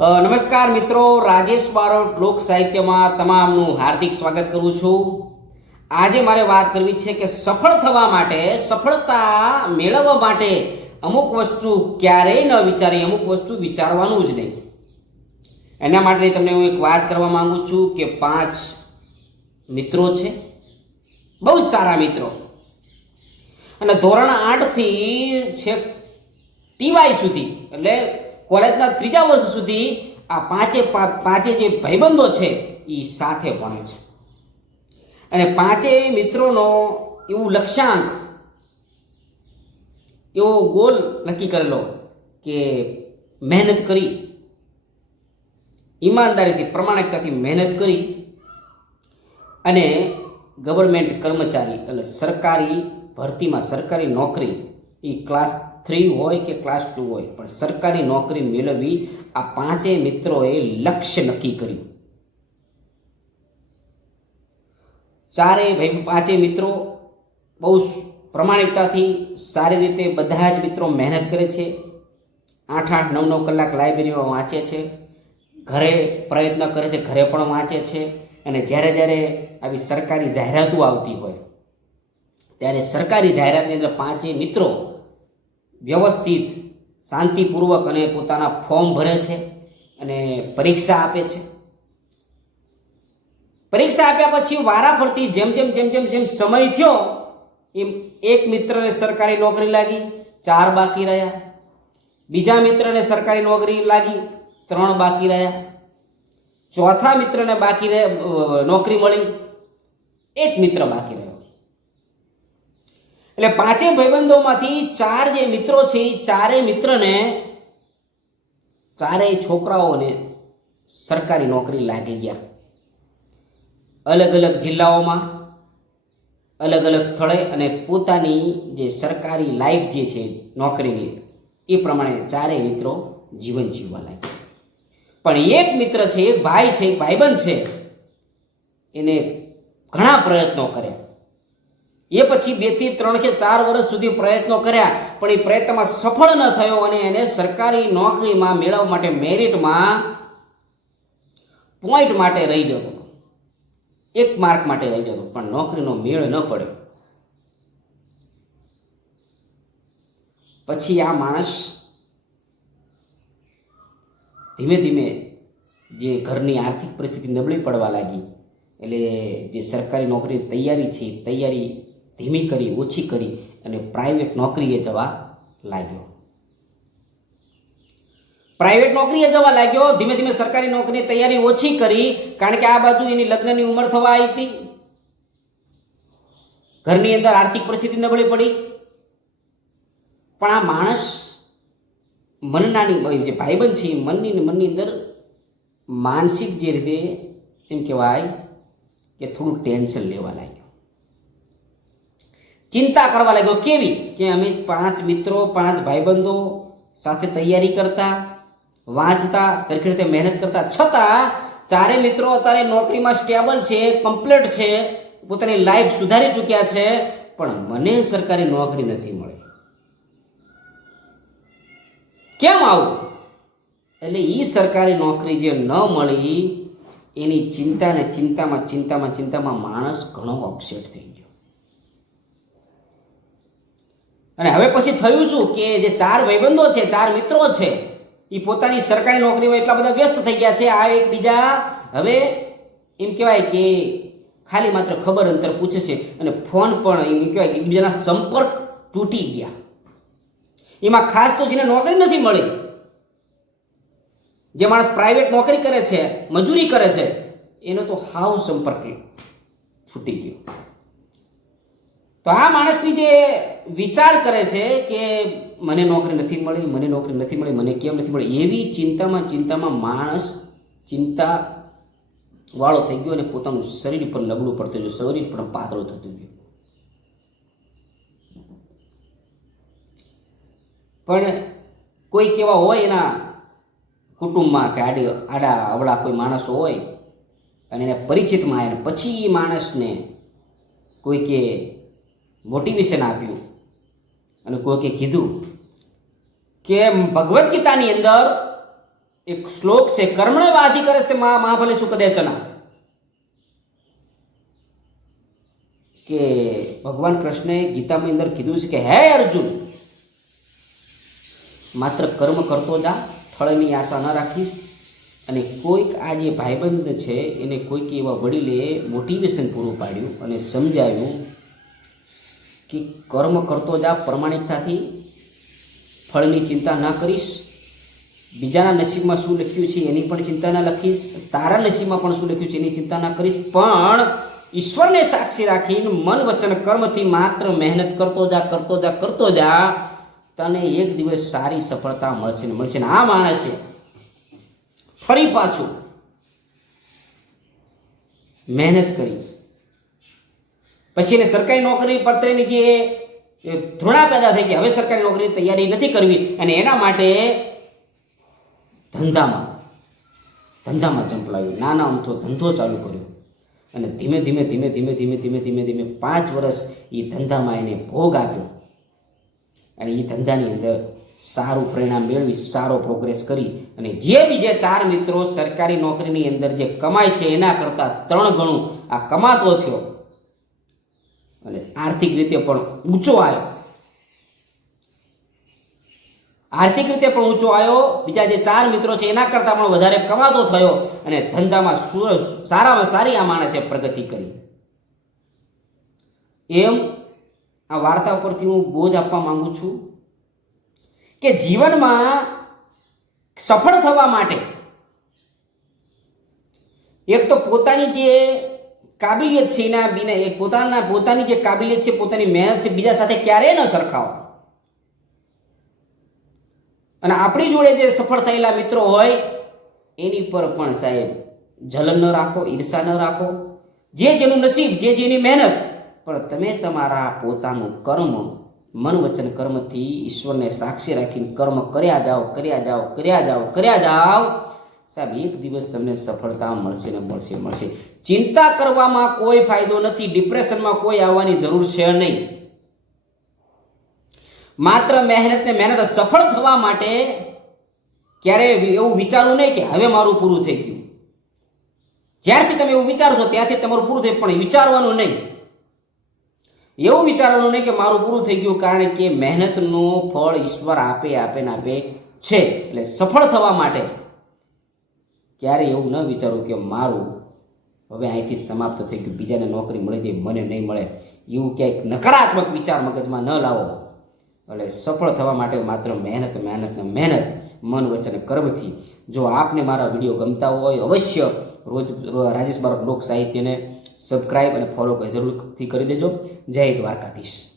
નમસ્કાર મિત્રો, રાજેશ બારોટ લોક સાહિત્યમાં તમામનું હાર્દિક સ્વાગત કરું છું. આજે મારે વાત કરવી છે કે સફળ થવા માટે, સફળતા મેળવવા માટે અમુક વસ્તુ ક્યારેય ન વિચારી, અમુક વસ્તુ વિચારવાનું જ નહીં. એના માટે તમને હું એક વાત કરવા માંગુ છું કે પાંચ મિત્રો છે. બહુ જ સારા મિત્રો. અને ધોરણ આઠથી છેક ટીવાય સુધી, એટલે કોલેજના ત્રીજા વર્ષ સુધી આ પાંચે પાંચે જે ભાઈબંધો છે એ સાથે ભણે છે. અને પાંચેય મિત્રોનો એવું લક્ષ્યાંક, એવો ગોલ નક્કી કરેલો કે મહેનત કરી, ઈમાનદારીથી, પ્રમાણિકતાથી મહેનત કરી અને ગવર્મેન્ટ કર્મચારી એટલે સરકારી ભરતીમાં સરકારી નોકરી એ ક્લાસ થ્રી હોય કે ક્લાસ ટુ હોય. પણ સરકારી નોકરી મેળવવી આ પાંચેય મિત્રોએ લક્ષ્ય નક્કી કર્યું. ચારેય ભાઈ પાંચેય મિત્રો બહુ પ્રમાણિકતાથી સારી રીતે બધા જ મિત્રો મહેનત કરે છે. આઠ આઠ નવ નવ કલાક લાઇબ્રેરીમાં વાંચે છે. ઘરે પ્રયત્ન કરે છે, ઘરે પણ વાંચે છે. અને જ્યારે જ્યારે આવી સરકારી જાહેરાતો આવતી હોય, ત્યારે સરકારી જાહેરાતની અંદર પાંચેય મિત્રો વ્યવસ્થિત, શાંતિપૂર્વક અને પોતાના ફોર્મ ભરે છે અને પરીક્ષા આપે છે. પરીક્ષા આપ્યા પછી વારાફરતી જેમ જેમ જેમ જેમ જેમ સમય થયો, એમ એક મિત્રને સરકારી નોકરી લાગી, ચાર બાકી રહ્યા. બીજા મિત્રને સરકારી નોકરી લાગી, ત્રણ બાકી રહ્યા. ચોથા મિત્રને બાકી નોકરી મળી, એક મિત્ર બાકી એટલે પાંચે ભાઈબંધોમાંથી ચાર જે મિત્રો છે એ ચારેય મિત્રને, ચારેય છોકરાઓને સરકારી નોકરી લાગી ગયા. અલગ અલગ જિલ્લાઓમાં અલગ અલગ સ્થળે અને પોતાની જે સરકારી લાઈફ જે છે, નોકરીની, એ પ્રમાણે ચારેય મિત્રો જીવન જીવવા લાગ્યા. પણ એક મિત્ર છે, એક ભાઈ છે, એક ભાઈબંધ છે, એને ઘણા પ્રયત્નો કર્યા. એ પછી બેથી ત્રણ કે ચાર વર્ષ સુધી પ્રયત્નો કર્યા, પણ એ પ્રયત્નમાં સફળ ન થયો અને એને સરકારી નોકરીમાં મેળવવા માટે મેરિટમાં પોઈન્ટ માટે રહી જતો એક માર્ક માટે રહી જતો પણ નોકરીનો મેળ ન પડ્યો. પછી આ માણસ ધીમે ધીમે જે ઘરની આર્થિક પરિસ્થિતિ નબળી પડવા લાગી, એટલે જે સરકારી નોકરીની તૈયારી છે તૈયારી ધીમી કરી, ઓછી કરી અને પ્રાઇવેટ નોકરીએ જવા લાગ્યો. પ્રાઇવેટ નોકરીએ જવા લાગ્યો. ધીમે ધીમે સરકારી નોકરીની તૈયારી ઓછી કરી કારણ કે આ બાજુ એની લગ્નની ઉંમર થવા આવી હતી. ઘરની અંદર આર્થિક પરિસ્થિતિ નબળી પડી. પણ આ માણસ મનનાની જે ભાઈબંધ છે મનની મનની અંદર માનસિક જે રીતે, એમ કહેવાય કે થોડું ટેન્શન લેવા લાગ્યો. ચિંતા કરવા લાગ્યો, કેવી? કે અમે પાંચ મિત્રો, પાંચ ભાઈબંધો સાથે તૈયારી કરતા, વાંચતા, સરખી રીતે મહેનત કરતા. છતાં, ચારે મિત્રો અત્યારે નોકરીમાં સ્ટેબલ છે, કમ્પ્લીટ છે, પોતાની લાઈફ સુધારી ચૂક્યા છે, પણ મને સરકારી નોકરી નથી મળી. કેમ આવું? એટલે એ સરકારી નોકરી જે ન મળી, એની ચિંતા ને ચિંતામાં ચિંતામાં ચિંતામાં માણસ ઘણો અપસેટ થઈ ગયો. અને હવે પછી થયું શું કે જે ચાર ભાઈબંધો છે, ચાર મિત્રો છે એ પોતાની સરકારી નોકરીમાં એટલા બધા વ્યસ્ત થઈ ગયા છે, આ એકબીજા હવે એમ કહેવાય કે ખાલી માત્ર ખબર અંતર પૂછે છે અને ફોન પણ એમ કહેવાય એકબીજાના સંપર્ક તૂટી ગયા. એમાં ખાસ તો જેને નોકરી નથી મળી, જે માણસ પ્રાઇવેટ નોકરી કરે છે, મજૂરી કરે છે, એનો તો હાવ સંપર્ક છૂટી ગયો. તો આ માણસની જે વિચાર કરે છે કે મને નોકરી નથી મળી, મને નોકરી નથી મળી, મને કેમ નથી મળી, એવી ચિંતામાં ચિંતામાં માણસ ચિંતા વાળો થઈ ગયો અને પોતાનું શરીર પર નબળું પડતું ગયું, શરીર પણ પાતળું થતું ગયું. પણ કોઈ કેવા હોય એના કુટુંબમાં કે આડી, આડા, અવળા કોઈ માણસ હોય અને એને પરિચિતમાં આવે પછી એ માણસને કોઈકે મોટિવેશન આપ્યું. અને કોઈકે કીધું કે ભગવદ્ ગીતાની અંદર એક શ્લોક છે, કર્મણ વાધી કરે તે મા, મહાબલે સુખ કે ભગવાન કૃષ્ણએ ગીતામાં અંદર કીધું છે કે, હે અર્જુન, માત્ર કર્મ કરતો જા, ફળની આશા ન રાખીશ, અને કોઈક આ જે ભાઈબંધ છે, એને કોઈક એવા વડીલે મોટિવેશન પૂરું પાડ્યું અને સમજાવ્યું કે કર્મ કરતો જા પ્રમાણિકતાથી ફળની ચિંતા ના કરીશ. બીજાના નસીબમાં શું લખ્યું છે એની પણ ચિંતા ના લખીશ. તારા નસીબમાં પણ શું લખ્યું છે એની ચિંતા ના કરીશ. પણ ઈશ્વરને સાક્ષી રાખીને મન વચન કર્મથી માત્ર મહેનત કરતો જા કરતો જા કરતો જા, તને એક દિવસ સારી સફળતા મળશે ને મળશે ને. આ માણસે ફરી પાછું મહેનત કરી. પછી એને સરકારી નોકરી પ્રત્યેની જે ધૃણા પેદા થઈ ગઈ હવે સરકારી નોકરીની તૈયારી નથી કરવી અને એના માટે ધંધામાં ધંધામાં ચંપલાવ્યું નાના અમથો ધંધો ચાલુ કર્યો. અને ધીમે ધીમે ધીમે ધીમે ધીમે ધીમે ધીમે ધીમે પાંચ વર્ષ એ ધંધામાં એને ભોગ આપ્યો. અને એ ધંધાની અંદર સારું પરિણામ મેળવી, સારો પ્રોગ્રેસ કરી અને જે બીજા ચાર મિત્રો સરકારી નોકરીની અંદર જે કમાય છે એના કરતાં ત્રણ ગણું આ કમાતો થયો. આર્થિક રીતે પણ ઊંચો આવ્યો. આર્થિક રીતે પણ ઊંચો આવ્યો. બીજા જે ચાર મિત્રો છે, એના કરતાં પણ વધારે કમાતો થયો અને ધંધામાં સારામાં સારી આ માણસે પ્રગતિ કરી. એમ આ વાર્તા ઉપરથી હું બોધ આપવા માંગુ છું કે જીવનમાં સફળ થવા માટે એક તો પોતાની જે કાબિલિયત છે એના બિના એક પોતાના, પોતાની જે કાબિલિયત છે, પોતાની મહેનત છે, બીજા સાથે ક્યારેય ન સરખાવો. અને આપણી જોડે જે સફળ થયેલા મિત્રો હોય, એની પર પણ સાહેબ જલન ન રાખો, ઈર્ષા ન રાખો. જે જેનું નસીબ, જે જેની મહેનત, પણ તમે તમારા પોતાનું કર્મ મન વચન કર્મથી ઈશ્વરને સાક્ષી રાખીને કર્મ કર્યા જાઓ કર્યા જાઓ કર્યા જાઓ કર્યા જાઓ. સાહેબ, એક દિવસ તમને સફળતા મળશે ને મળશે મળશે. ચિંતા કરવામાં કોઈ ફાયદો નથી, ડિપ્રેશનમાં કોઈ આવવાની જરૂર છે નહીં. માત્ર મહેનત ને મહેનત સફળ થવા માટે ક્યારે એવું વિચારવું નહીં કે હવે મારું પૂરું થઈ ગયું. જ્યારથી તમે એવું વિચારશો ત્યારથી તમારું પૂરું થઈ પણ વિચારવાનું નહીં. એવું વિચારવાનું નહીં કે મારું પૂરું થઈ ગયું કારણ કે મહેનતનું ફળ ઈશ્વર આપે આપે ને આપે છે. એટલે સફળ થવા માટે ક્યારે એવું ન વિચારવું કે મારું હવે અહીંથી સમાપ્ત થઈ ગયું. બીજાને નોકરી મળી જાય, મને નહીં મળે. એવું ક્યાંક નકારાત્મક વિચાર મગજમાં ન લાવો. એટલે સફળ થવા માટે માત્ર મહેનત મહેનત મહેનત, મન વચન કર્મથી. જો આપને મારા વીડિયો ગમતા હોય, અવશ્ય રોજ રાજેશ બારોટ લોક સાહિત્યને સબસ્ક્રાઈબ અને ફોલો જરૂરથી કરી દેજો. જય દ્વારકાધીશ.